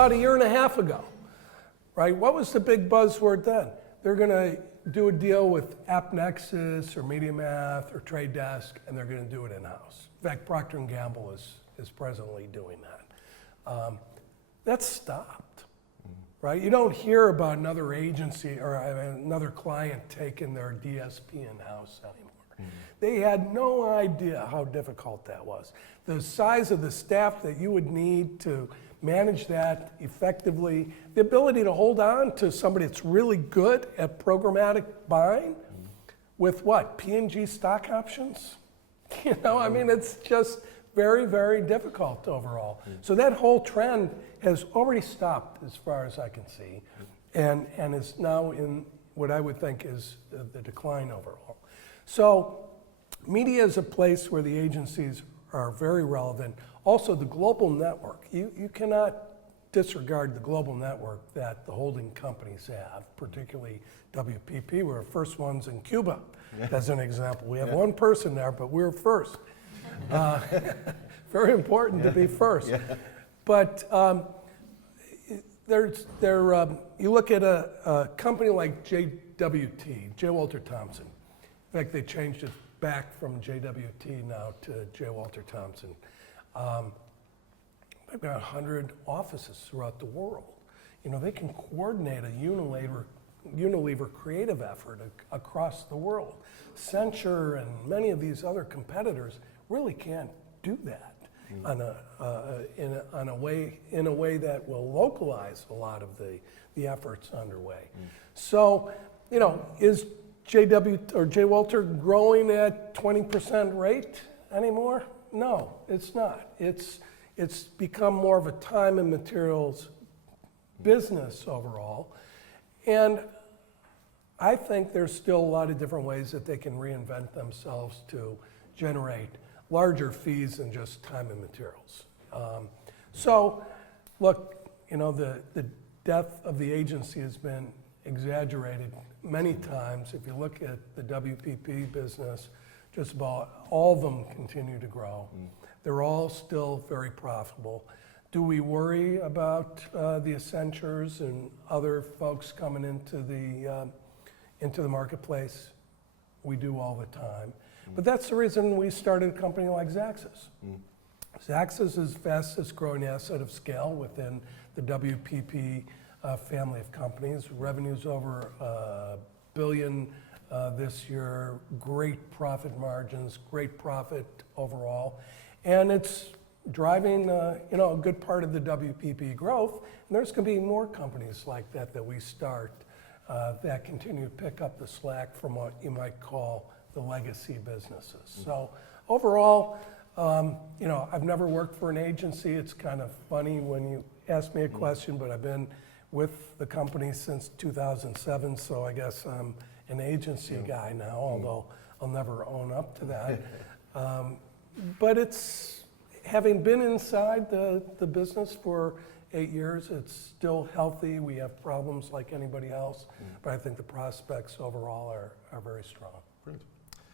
about a year and a half ago, right? What was the big buzzword then? They're going to do a deal with AppNexus or MediaMath or Trade Desk, and they're going to do it in-house. In fact, Procter & Gamble is presently doing that. That's stopped, right? You don't hear about another agency or another client taking their DSP in-house anymore. They had no idea how difficult that was. The size of the staff that you would need to manage that effectively, the ability to hold on to somebody that's really good at programmatic buying with what, P&G stock options? You know, I mean, it's just very, very difficult overall. So that whole trend has already stopped as far as I can see, and is now in what I would think is the decline overall. So media is a place where the agencies are very relevant. Also, the global network. You cannot disregard the global network that the holding companies have, particularly WPP. We're the first ones in Cuba, as an example. We have one person there, but we're first. Very important to be first. But you look at a company like JWT, J. Walter Thompson. In fact, they changed it back from JWT now to J. Walter Thompson. They've got 100 offices throughout the world. You know, they can coordinate a Unilever creative effort across the world. Accenture and many of these other competitors really can't do that in a way that will localize a lot of the efforts underway. So, you know, is JW or J. Walter growing at 20% rate anymore? No, it's not. It's become more of a time and materials business overall. And I think there's still a lot of different ways that they can reinvent themselves to generate larger fees than just time and materials. So, look, you know, the death of the agency has been exaggerated many times. If you look at the WPP business, just about all of them continue to grow. They're all still very profitable. Do we worry about the Accentures and other folks coming into the marketplace? We do all the time. But that's the reason we started a company like Xaxis. Xaxis is the fastest growing asset of scale within the WPP family of companies. Revenue's over $1 billion this year, great profit margins, great profit overall. And it's driving you know, a good part of the WPP growth. And there's going to be more companies like that we start that continue to pick up the slack from what you might call the legacy businesses. So overall, you know, I've never worked for an agency. It's kind of funny when you ask me a question, but I've been with the company since 2007, so I guess I'm an agency guy now, although I'll never own up to that. But it's, having been inside the business for 8 years, it's still healthy. We have problems like anybody else, but I think the prospects overall are very strong. Brilliant.